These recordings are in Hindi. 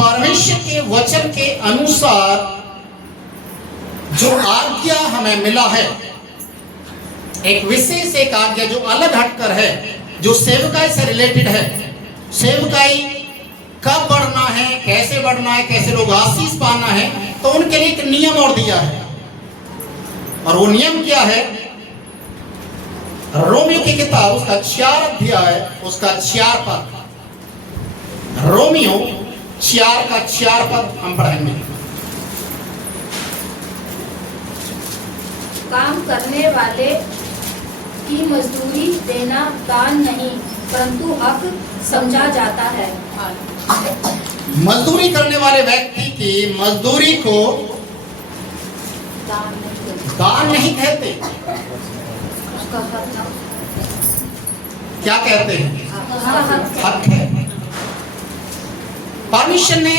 परमेश्वर के वचन के अनुसार जो आज्ञा हमें मिला है, एक विशेष एक आज्ञा जो अलग हटकर है, जो सेवकाई से रिलेटेड है। सेवकाई कब बढ़ना है, कैसे बढ़ना है, कैसे लोग आशीष पाना है, तो उनके लिए एक नियम और दिया है। और वो नियम क्या है? रोमियो की किताब उसका 4 अध्याय उसका 4 पद, रोमियो 4 का 4 पद हम पढ़ेंगे। काम करने वाले की मजदूरी देना दान नहीं परंतु हक समझा जाता है। मजदूरी करने वाले व्यक्ति की मजदूरी को दान नहीं कहते, क्या कहते हैं? हक है। परमेश्वर ने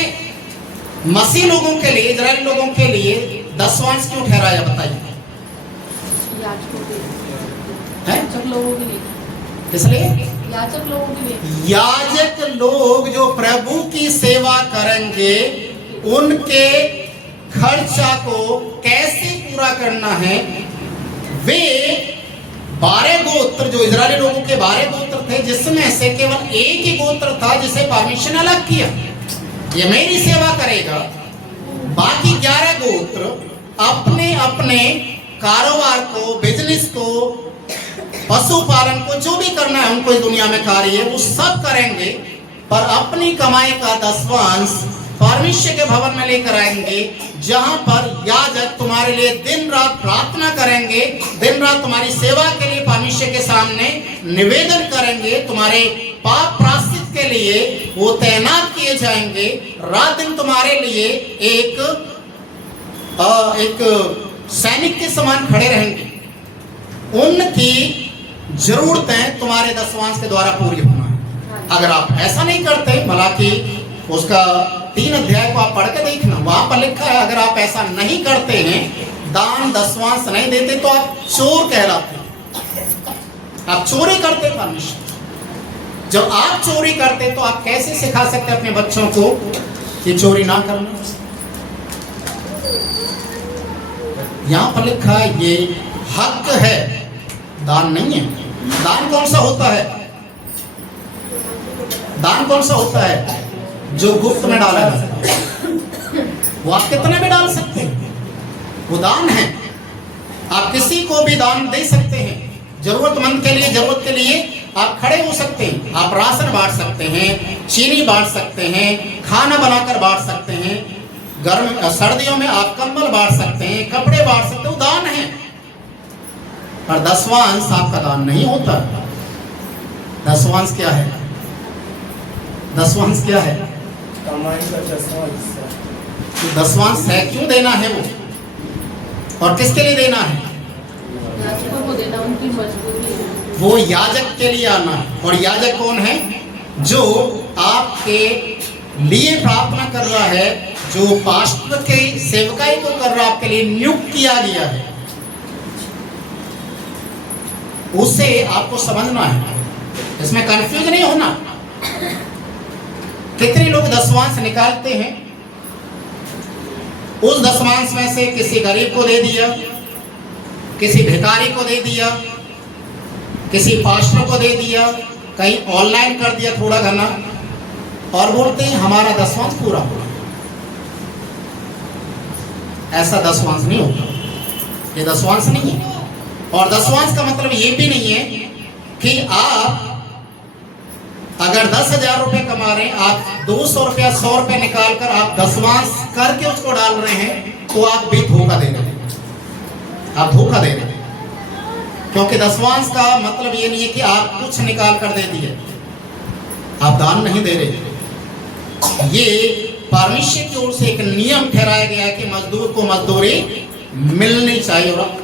मसीह लोगों के लिए, इजरायली लोगों के लिए दसवांश क्यों ठहराया? बताइए। याजक लोगों के लिए, इसलिए याजक लोगों के लिए, याजक लोग जो प्रभु की सेवा करेंगे उनके खर्चा को कैसे पूरा करना है। वे 12 गोत्र, जो इजरायली लोगों के 12 गोत्र थे, जिसमें से केवल एक ही गोत्र था जिसे परमेश्वर ने अलग किया, ये मेरी सेवा करेगा। बाकी 11 गोत्र अपने अपने कारोबार को, बिजनेस को, पशुपालन को, जो भी करना है उनको इस दुनिया में कार्य, वो सब करेंगे, पर अपनी कमाई का दसवांश परमेश्वर के भवन में लेकर आएंगे, जहां पर याजक तुम्हारे लिए दिन रात प्रार्थना करेंगे, दिन रात तुम्हारी सेवा के लिए परमेश्वर के सामने निवेदन करेंगे, तुम्हारे पाप प्रायश्चित के लिए वो तैनात किए जाएंगे। रात दिन तुम्हारे लिए एक सैनिक के समान खड़े रहेंगे। उनकी जरूरतें तुम्हारे दसवांश के द्वारा पूरी होना है। अगर आप ऐसा नहीं करते, भला कि उसका 3 अध्याय को आप पढ़ के देखना, वहां पर लिखा है अगर आप ऐसा नहीं करते हैं, दान दसवांश नहीं देते, तो आप चोर कहलाते हैं। आप चोरी करते परमेश्वर। जब आप चोरी करते तो आप कैसे सिखा सकते अपने बच्चों को कि चोरी ना करना? यहां पर लिखा है ये हक है, दान नहीं है। दान कौन सा होता है? दान कौन सा होता है? जो गुप्त में डाला है, वो आप कितना भी डाल सकते हैं, वो दान है। आप किसी को भी दान दे सकते हैं। जरूरतमंद के लिए, जरूरत के लिए आप खड़े हो सकते हैं। आप राशन बांट सकते हैं, चीनी बांट सकते हैं, खाना बनाकर बांट सकते हैं, गर्म सर्दियों में आप कंबल बांट सकते हैं, कपड़े बांट सकते हो, दान है। पर दसवांश आपका दान नहीं होता। दसवांश क्या है? दसवांश क्या है? कमाई का 10वां हिस्सा। दसवांश है क्यों देना है वो, और किसके लिए देना है? याजकों को देना उनकी मजबूरी है। वो याजक के लिए आना है। और याजक कौन है? जो आपके लिए प्रार्थना कर रहा है, जो पास्टर के सेवकाई को कर रहा है, आपके लिए नियुक्त किया गया है, उसे आपको समझना है। इसमें कंफ्यूज नहीं होना। कितने लोग दसवांश निकालते हैं, उस दसवांश में से किसी गरीब को दे दिया, किसी भिखारी को दे दिया, किसी पास्टर को दे दिया, कहीं ऑनलाइन कर दिया थोड़ा घना, और बोलते हैं हमारा दसवांश पूरा हुआ। ऐसा दसवांश नहीं होता, ये दसवांश नहीं है। और दसवांश का मतलब ये भी नहीं है कि आप अगर 10,000 रुपए कमा रहे हैं, आप 200 रुपया 100 रुपए निकाल कर आप दसवांश करके उसको डाल रहे हैं, तो आप भी धोखा दे रहे हैं। आप धोखा दे रहे हैं, क्योंकि दसवांश का मतलब ये नहीं है कि आप कुछ निकाल कर दे दिए, आप दान नहीं दे रहे। ये परमेश्वर की ओर से एक नियम ठहराया गया है कि मजदूर को मजदूरी मिलनी चाहिए। और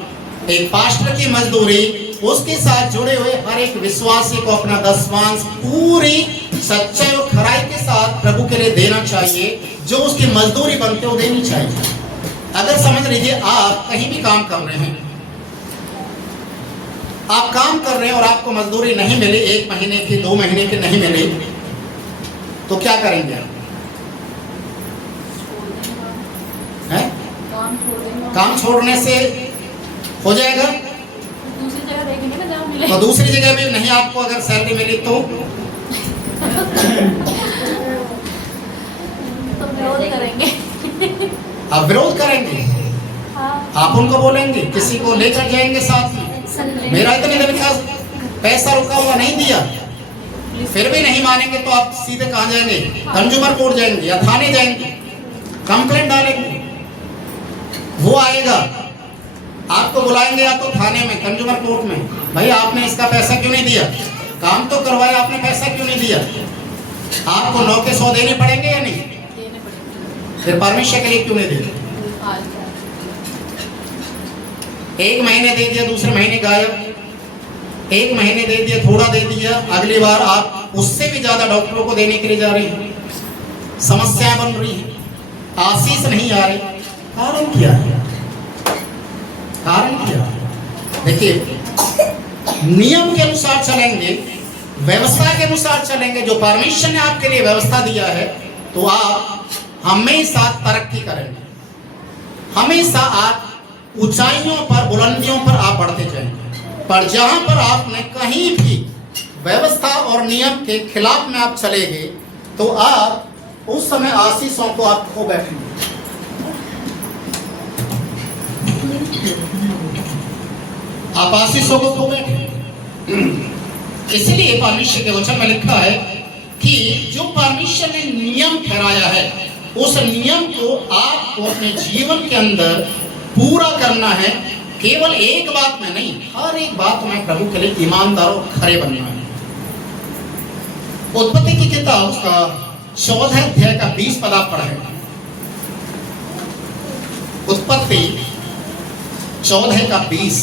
एक पास्टर की मजदूरी, उसके साथ जुड़े हुए हर एक विश्वासी को अपना दसवांश पूरी सच्चाई और खराई के साथ प्रभु के लिए देना चाहिए। जो उसकी मजदूरी बनते हो देनी चाहिए। अगर समझ लीजिए आप कहीं भी काम कर रहे हैं, आप काम कर रहे हैं और आपको मजदूरी नहीं मिली, 1 महीने की 2 महीने की नहीं मिली, तो क्या करेंगे आप? काम छोड़ देंगे। काम छोड़ने से हो जाएगा। दूसरी जगह देखेंगे ना जहाँ मिले। और दूसरी जगह भी नहीं आपको अगर सैलरी मिली तो विरोध करेंगे। आप विरोध करेंगे, हाँ। आप उनको बोलेंगे, किसी को लेकर जाएंगे साथ में, मेरा इतने दिन का पैसा रुका हुआ नहीं दिया, फिर भी नहीं मानेंगे तो आप सीधे कहाँ जाएंगे? कंज्यूमर कोर्ट जाएंगे या थाने जाएंगे, कंप्लेंट डालेंगे। वो आएगा, आपको बुलाएंगे या तो थाने में, कंज्यूमर कोर्ट में, भाई आपने इसका पैसा क्यों नहीं दिया? काम तो करवाया, आपने पैसा क्यों नहीं दिया? आपको 9 के 100 देने पड़ेंगे या नहीं? देने पड़ेंगे। फिर परमिशन के लिए क्यों नहीं देते? एक महीने दे दिया, दूसरे महीने गायब, एक महीने दे दिया, थोड़ा दे दिया, अगली बार आप उससे भी ज्यादा डॉक्टरों को देने के लिए जा रहे हैं, समस्याएं बन रही हैं, आशीष नहीं आ रहे। कारण क्या है? कारण क्या है? देखिए, नियम के अनुसार चलेंगे, व्यवस्था के अनुसार चलेंगे, जो परमिशन ने आपके लिए व्यवस्था दिया है, तो आप हमेशा तरक्की करेंगे, हमेशा आप ऊंचाइयों पर, बुलंदियों पर आप बढ़ते जाएंगे। पर जहां पर आपने कहीं भी व्यवस्था और नियम के खिलाफ में आप चले गए, तो आप उस समय आशीषों को आप खो बैठेंगे। आप आशीषों को खो बैठेंगे। इसलिए परमेश्वर के वचन में लिखा है कि जो परमेश्वर ने नियम ठहराया है, उस नियम को आपको अपने जीवन के अंदर पूरा करना है। केवल एक बात में नहीं, हर एक बात में प्रभु के लिए ईमानदार और खरे बनना है। उत्पत्ति की किताब का 14 अध्याय का 20 पद आप पढ़ें। उत्पत्ति 14 का 20।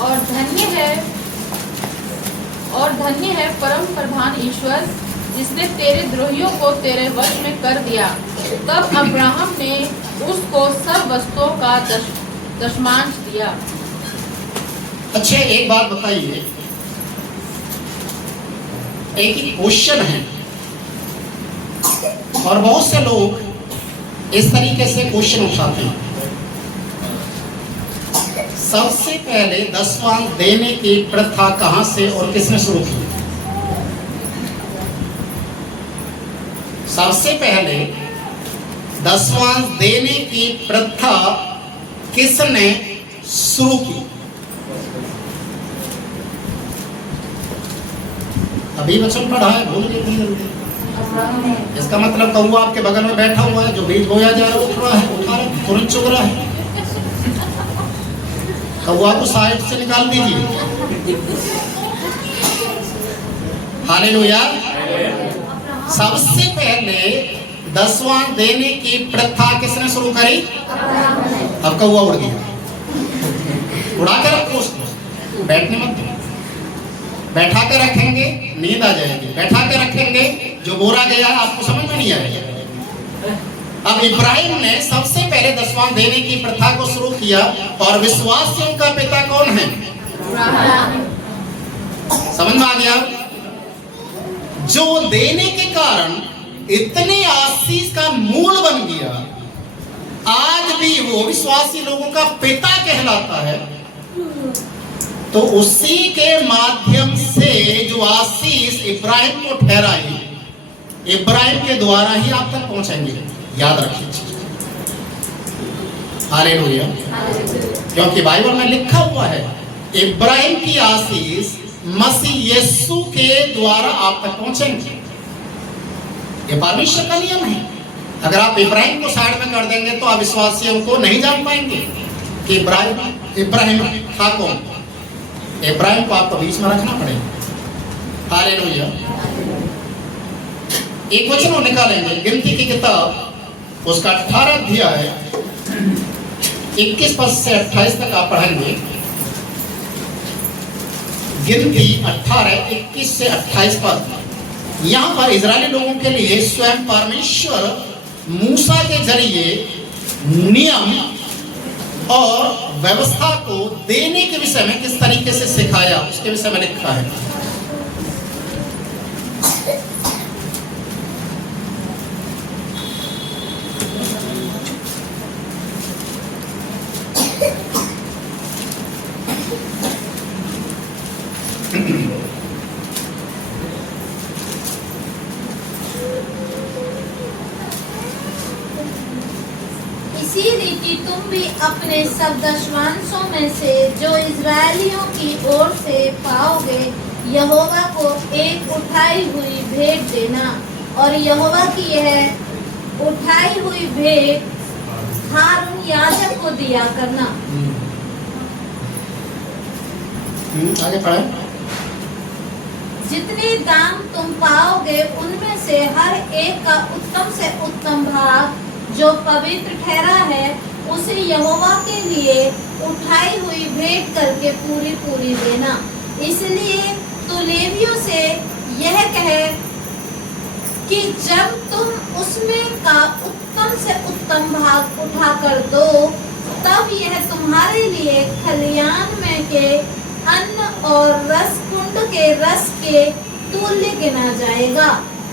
और धन्य है परम प्रधान ईश्वर, जिसने तेरे द्रोहियों को तेरे वश में कर दिया। तब अब्राहम ने उसको सब वस्तुओं का दशमांश दिया। अच्छा, एक बात बताइए, एक ही क्वेश्चन है और बहुत से लोग इस तरीके से क्वेश्चन उठाते हैं। सबसे पहले दशमांश देने की प्रथा कहां से और किसने शुरू की? सबसे पहले दशमांश देने की प्रथा किसने शुरू की? अभी वचन पढ़ा है, भूल गए जल्दी। इसका मतलब कौवा आपके बगल में बैठा हुआ है, जो बीज बोया जा रहा है, उठ रहा है, उठा रहा है, तुरंत चुग रहा है। कौवा को साइड से निकाल दीजिए। हालेलुया। सबसे पहले दसवां देने की प्रथा किसने शुरू करी? अब कौवा उड़ गया, उड़ा के रखो उसको, बैठने मत दो। बैठा के रखेंगे नींद आ जाएगी, बैठा के रखेंगे जो बोरा गया आपको समझ में नहीं आएगा। अब इब्राहिम ने सबसे पहले दसवां देने की प्रथा को शुरू किया, और विश्वासियों का पिता कौन है? समझ में आ गया? जो देने के कारण इतने आशीष का मूल बन गया, आज भी वो विश्वासी लोगों का पिता कहलाता है। तो उसी के माध्यम से जो आशीष इब्राहिम को ठहराई, इब्राहिम के द्वारा ही आप तक पहुंचेंगे। याद रखिए, हालेलुया। क्योंकि बाइबल में लिखा हुआ है, इब्राहिम की आशीष मसीह यीशु के द्वारा आप तक पहुंचेंगे। ये परमेश्वर का नियम है। अगर आप इब्राहिम को साइड में कर देंगे तो आप विश्वासियों को नहीं जान पाएंगे कि इब्राहिम था कौन। इब्राहिम को आपको बीच में रखना पड़ेगा। हालेलुया। एक वचन निकालेंगे, गिनती की किताब उसका 18 अध्याय 21 पद से 28 तक आप पढ़ेंगे। गिनती 18 21 से 28 पद। यहाँ पर इजरायली लोगों के लिए स्वयं परमेश्वर मूसा के जरिए नियम और व्यवस्था को देने के विषय में किस तरीके से सिखाया, उसके विषय में लिखा है। अपने सब दशवांशों में से जो इजरायलियों की ओर से पाओगे यहोवा को एक उठाई हुई भेंट देना, और यहोवा की यह उठाई हुई भेंट हारून याजक को दिया करना। आगे पढ़े। जितने दाम तुम पाओगे उनमें से हर एक का उत्तम से उत्तम भाग जो पवित्र ठहरा है उसे यहोवा के लिए उठाई हुई भेंट करके पूरी पूरी देना। इसलिए तो लेवियों से यह कहे कि जब तुम उसमें का उत्तम से उत्तम भाग उठाकर दो, तब यह तुम्हारे लिए खलियान में के अन्न और रस कुंड के रस के तुल्य गिना जाएगा,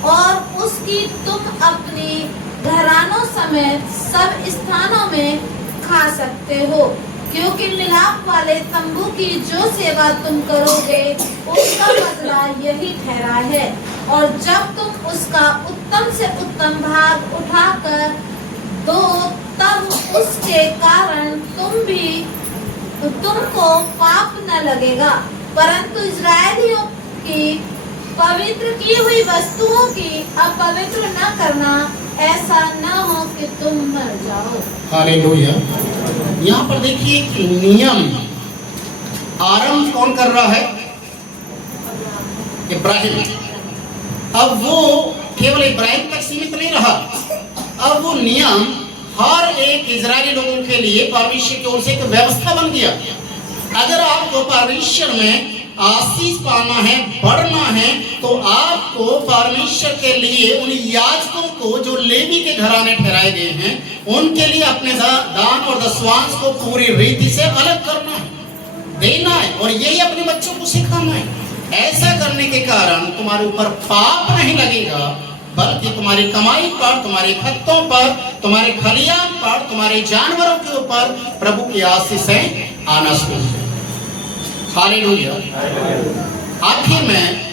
और उसकी तुम अपनी घरानों समेत सब स्थानों में खा सकते हो, क्योंकि मिलाप वाले तंबू की जो सेवा तुम करोगे उसका बदला यही ठहरा है। और जब तुम उसका उत्तम से उत्तम भाग उठाकर दो, तब उसके कारण तुमको पाप न लगेगा, परंतु इजरायलियों की पवित्र की हुई वस्तुओं की अपवित्र न करना, ऐसा न हो कि तुम मर जाओ। हालेलुया। यहाँ पर देखिए कि नियम आरंभ कौन कर रहा है? इब्राहिम। अब वो केवल इब्राहिम तक सीमित नहीं रहा, अब वो नियम हर एक इजरायली लोगों के लिए परमेश्वर की ओर से एक व्यवस्था बन गया। अगर आपको परमेश्वर में आशीष पाना है, बढ़ना है, तो आपको परमेश्वर के लिए उन याजकों को जो लेवी के घराने ठहराए गए हैं उनके लिए अपने दान और दशवांश को पूरी रीति से अलग करना है, देना है, और यही अपने बच्चों को सिखाना है। ऐसा करने के कारण तुम्हारे ऊपर पाप नहीं लगेगा, बल्कि तुम्हारी कमाई पर, तुम्हारे खत्तों पर, तुम्हारे खलियान पर, तुम्हारे जानवरों के ऊपर प्रभु की आशीषें आना शुरू हो। हालेलुया। आखिर में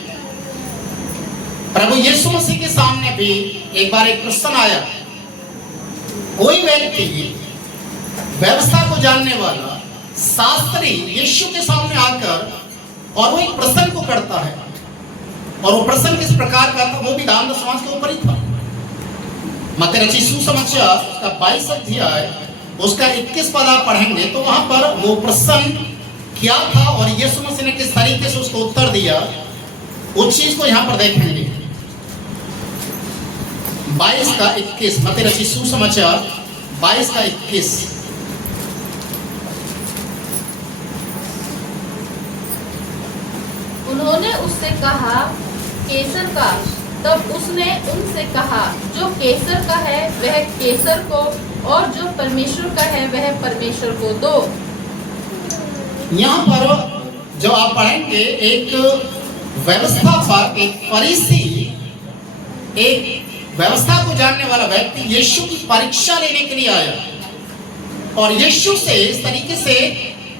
प्रभु यीशु मसीह के सामने भी एक बार एक प्रश्न आया। कोई व्यक्ति व्यवस्था को जानने वाला शास्त्री यीशु के सामने आकर और वो एक प्रश्न को करता है, और वो प्रश्न किस प्रकार का था? वो भी दान दशवांश के ऊपर ही था। मत्ती रचित सुसमाचार का 22 अध्याय उसका 21 पद आप पढ़ेंगे तो वहां पर वो प्रश्न क्या था और यीशु मसीह ने किस तरीके से उसको उत्तर दिया, उस चीज को यहां पर देखेंगे। 22 का 21, मत्ती रचित सुसमाचार 22 का 21। उन्होंने उससे कहा, केसर का। तब उसने उनसे कहा, जो केसर का है वह केसर को, और जो परमेश्वर का है वह परमेश्वर को दो। यहाँ पर जो आप पढ़ेंगे, एक व्यवस्था पर एक फरीसी, एक व्यवस्था को जानने वाला व्यक्ति यीशु की परीक्षा लेने के लिए आया, और यीशु से इस तरीके से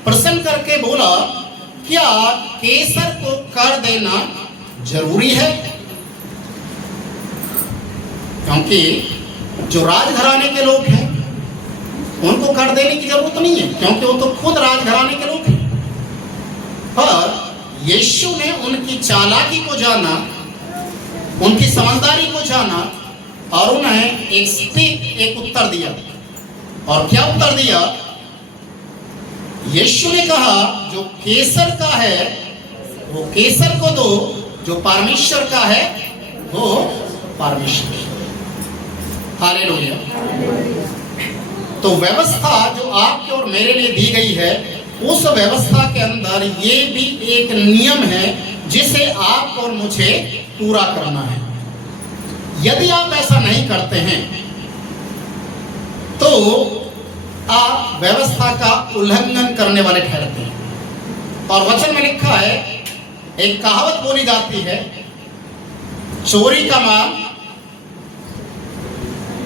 प्रश्न करके बोला, क्या केसर को कर देना जरूरी है? क्योंकि जो राजघराने के लोग हैं उनको कर देने की जरूरत नहीं है, क्योंकि वो तो खुद राजघराने के लोग हैं। पर यीशु ने उनकी चालाकी को जाना, उनकी समझदारी को जाना, और उन्हें एक उत्तर दिया। और क्या उत्तर दिया? यीशु ने कहा, जो केसर का है वो केसर को दो, जो परमेश्वर का है वो परमेश्वर। हालेलुया। तो व्यवस्था जो आपके और मेरे लिए दी गई है, उस व्यवस्था के अंदर ये भी एक नियम है जिसे आप और मुझे पूरा करना है। यदि आप ऐसा नहीं करते हैं तो आप व्यवस्था का उल्लंघन करने वाले ठहरते हैं। और वचन में लिखा है, एक कहावत बोली जाती है, चोरी का माल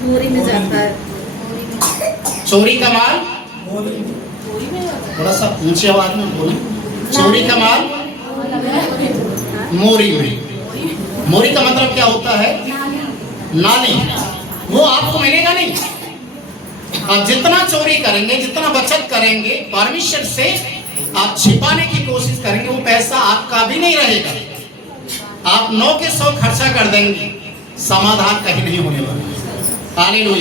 मोरी में जाता है। चोरी का माल, थोड़ा सा ऊंचे आवाज में बोले, चोरी का माल मोरी में। मोरी का मतलब क्या होता है? नाली। वो आपको मिलेगा नहीं। आप जितना चोरी करेंगे, जितना बचत करेंगे, परमेश्वर से आप छिपाने की कोशिश करेंगे, वो पैसा आपका भी नहीं रहेगा। आप 9 के 100 खर्चा कर देंगे, समाधान कहीं नहीं होने वाला। हालेलुया।